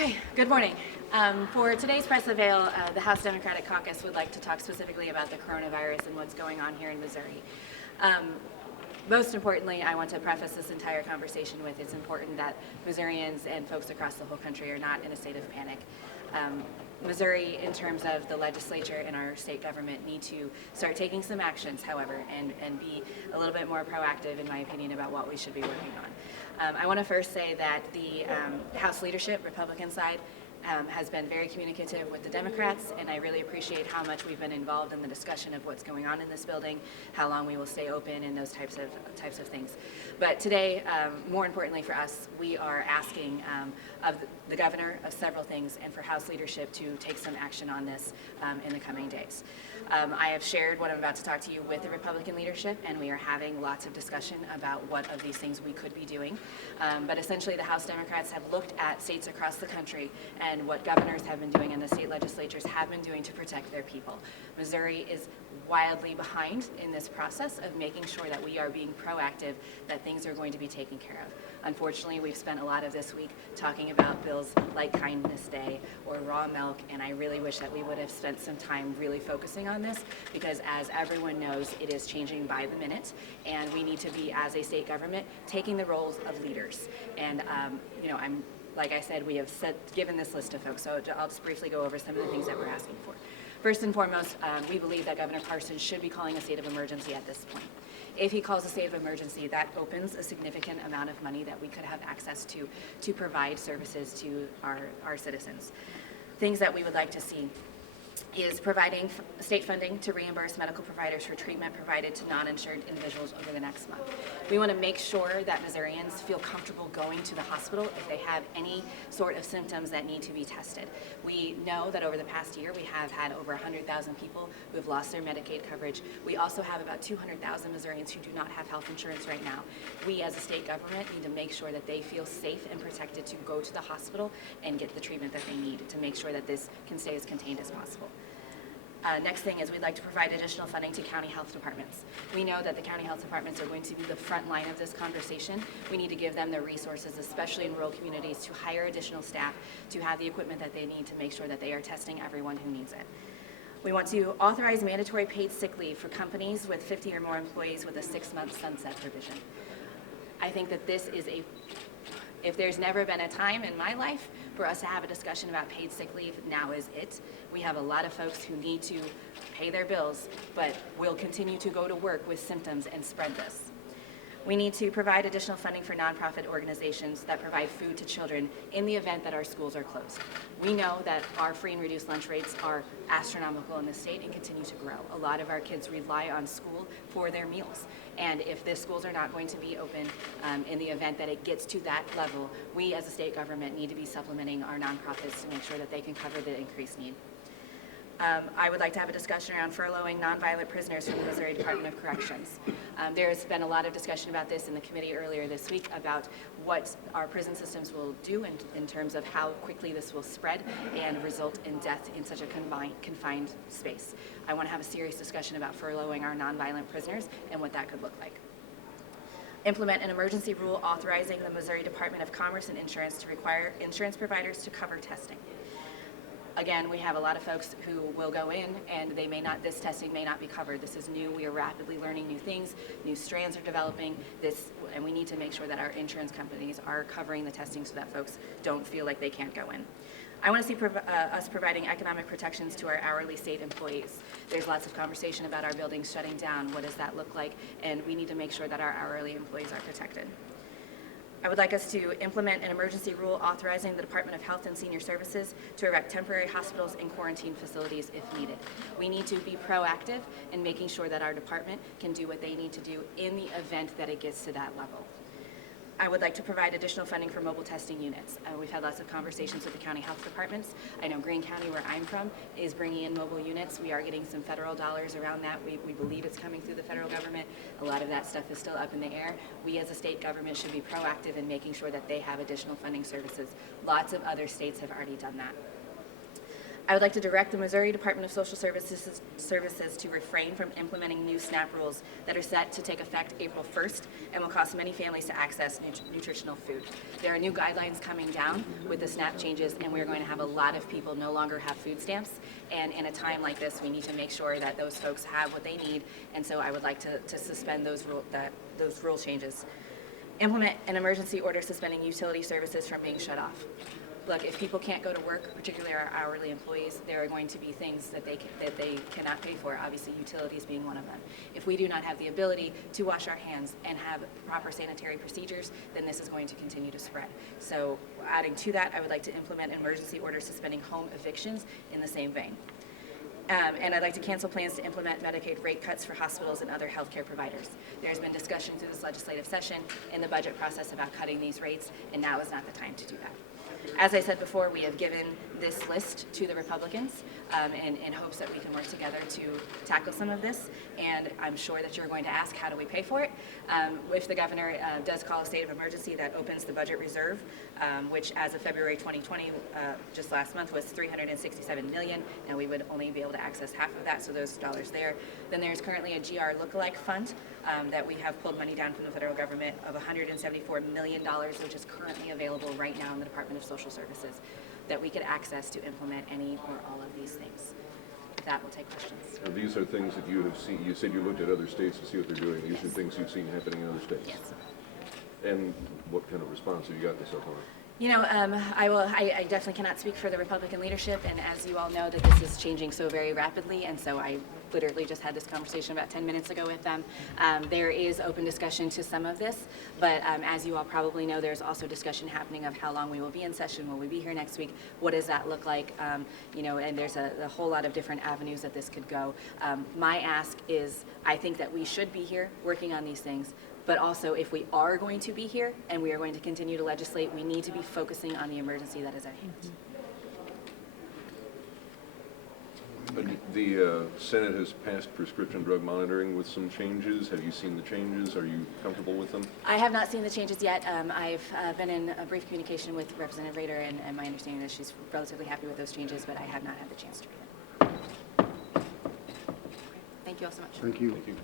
Okay, good morning. For today's press avail, the House Democratic Caucus would like to talk specifically about the coronavirus and what's going on here in Missouri. Most importantly, I want to preface this entire conversation with it's important that Missourians and folks across the whole country are not in a state of panic. Missouri, in terms of the legislature and our state government, need to start taking some actions, however, and be a little bit more proactive, in my opinion, about what we should be working on. I want to first say that the House leadership, Republican side, has been very communicative with the Democrats, and I really appreciate how much we've been involved in the discussion of what's going on in this building, how long we will stay open, and those types of things. But today, more importantly for us, we are asking of the governor of several things, and for House leadership to take some action on this in the coming days. I have shared what I'm about to talk to you with the Republican leadership, and we are having lots of discussion about what of these things we could be doing. But essentially, the House Democrats have looked at states across the country and what governors have been doing and the state legislatures have been doing to protect their people. Missouri is wildly behind in this process of making sure that we are being proactive, that things are going to be taken care of. Unfortunately, we've spent a lot of this week talking about bills like Kindness Day or raw milk, and I really wish that we would have spent some time really focusing on this, because as everyone knows, it is changing by the minute, and we need to be, as a state government, taking the roles of leaders. And like I said, we have given this list of folks, so I'll just briefly go over some of the things that we're asking for. First and foremost, we believe that Governor Parson should be calling a state of emergency at this point. If he calls a state of emergency, that opens a significant amount of money that we could have access to provide services to our citizens. Things that we would like to see is providing state funding to reimburse medical providers for treatment provided to non-insured individuals over the next month. We want to make sure that Missourians feel comfortable going to the hospital if they have any sort of symptoms that need to be tested. We know that over the past year we have had over 100,000 people who have lost their Medicaid coverage. We also have about 200,000 Missourians who do not have health insurance right now. We as a state government need to make sure that they feel safe and protected to go to the hospital and get the treatment that they need to make sure that this can stay as contained as possible. Next thing is we'd like to provide additional funding to county health departments. We know that the county health departments are going to be the front line of this conversation. We need to give them the resources, especially in rural communities, to hire additional staff, to have the equipment that they need to make sure that they are testing everyone who needs it. We want to authorize mandatory paid sick leave for companies with 50 or more employees with a 6-month sunset provision. I think that this is if there's never been a time in my life for us to have a discussion about paid sick leave, now is it. We have a lot of folks who need to pay their bills, but will continue to go to work with symptoms and spread this. We need to provide additional funding for nonprofit organizations that provide food to children in the event that our schools are closed. We know that our free and reduced lunch rates are astronomical in the state and continue to grow. A lot of our kids rely on school for their meals. And if the schools are not going to be open in the event that it gets to that level, we as a state government need to be supplementing our nonprofits to make sure that they can cover the increased need. I would like to have a discussion around furloughing nonviolent prisoners from the Missouri Department of Corrections. There's been a lot of discussion about this in the committee earlier this week about what our prison systems will do in terms of how quickly this will spread and result in death in such a confined space. I want to have a serious discussion about furloughing our nonviolent prisoners and what that could look like. Implement an emergency rule authorizing the Missouri Department of Commerce and Insurance to require insurance providers to cover testing. Again, we have a lot of folks who will go in and this testing may not be covered. This is new. We are rapidly learning new things. New strands are developing and we need to make sure that our insurance companies are covering the testing so that folks don't feel like they can't go in. I want to see us providing economic protections to our hourly state employees. There's lots of conversation about our buildings shutting down. What does that look like? And we need to make sure that our hourly employees are protected. I would like us to implement an emergency rule authorizing the Department of Health and Senior Services to erect temporary hospitals and quarantine facilities if needed. We need to be proactive in making sure that our department can do what they need to do in the event that it gets to that level. I would like to provide additional funding for mobile testing units. We've had lots of conversations with the county health departments. I know Greene County, where I'm from, is bringing in mobile units. We are getting some federal dollars around that. We believe it's coming through the federal government. A lot of that stuff is still up in the air. We as a state government should be proactive in making sure that they have additional funding services. Lots of other states have already done that. I would like to direct the Missouri Department of Social Services to refrain from implementing new SNAP rules that are set to take effect April 1st and will cost many families to access nutritional food. There are new guidelines coming down with the SNAP changes, and we're going to have a lot of people no longer have food stamps. And in a time like this, we need to make sure that those folks have what they need. And so I would like to suspend those rule changes. Implement an emergency order suspending utility services from being shut off. Look, if people can't go to work, particularly our hourly employees, there are going to be things that they cannot pay for, obviously utilities being one of them. If we do not have the ability to wash our hands and have proper sanitary procedures, then this is going to continue to spread. So adding to that, I would like to implement an emergency order suspending home evictions in the same vein. And I'd like to cancel plans to implement Medicaid rate cuts for hospitals and other healthcare providers. There's been discussion through this legislative session in the budget process about cutting these rates, and now is not the time to do that. As I said before, we have given this list to the Republicans in hopes that we can work together to tackle some of this, and I'm sure that you're going to ask, how do we pay for it? If the governor does call a state of emergency, that opens the budget reserve, which as of February 2020, just last month, was $367 million, and we would only be able to access half of that, so those dollars there. Then there's currently a GR lookalike fund that we have pulled money down from the federal government of $174 million, which is currently available right now in the Department of Social Services, that we could access to implement any or all of these things. That will take questions. Now, these are things that you have seen. You said you looked at other states to see what they're doing. These are things you've seen happening in other states. Yes. And what kind of response have you gotten so far? You know, I definitely cannot speak for the Republican leadership, and as you all know, that this is changing so very rapidly, and so I literally just had this conversation about 10 minutes ago with them. There is open discussion to some of this, but as you all probably know, there's also discussion happening of how long we will be in session. Will we be here next week? What does that look like? You know, and there's a whole lot of different avenues that this could go. My ask is, I think that we should be here working on these things, but also if we are going to be here and we are going to continue to legislate, we need to be focusing on the emergency that is at hand. The Senate has passed prescription drug monitoring with some changes. Have you seen the changes? Are you comfortable with them? I have not seen the changes yet. I've been in a brief communication with Representative Rader, and my understanding is she's relatively happy with those changes, but I have not had the chance to read it. Okay. Thank you all so much. Thank you. Thank you.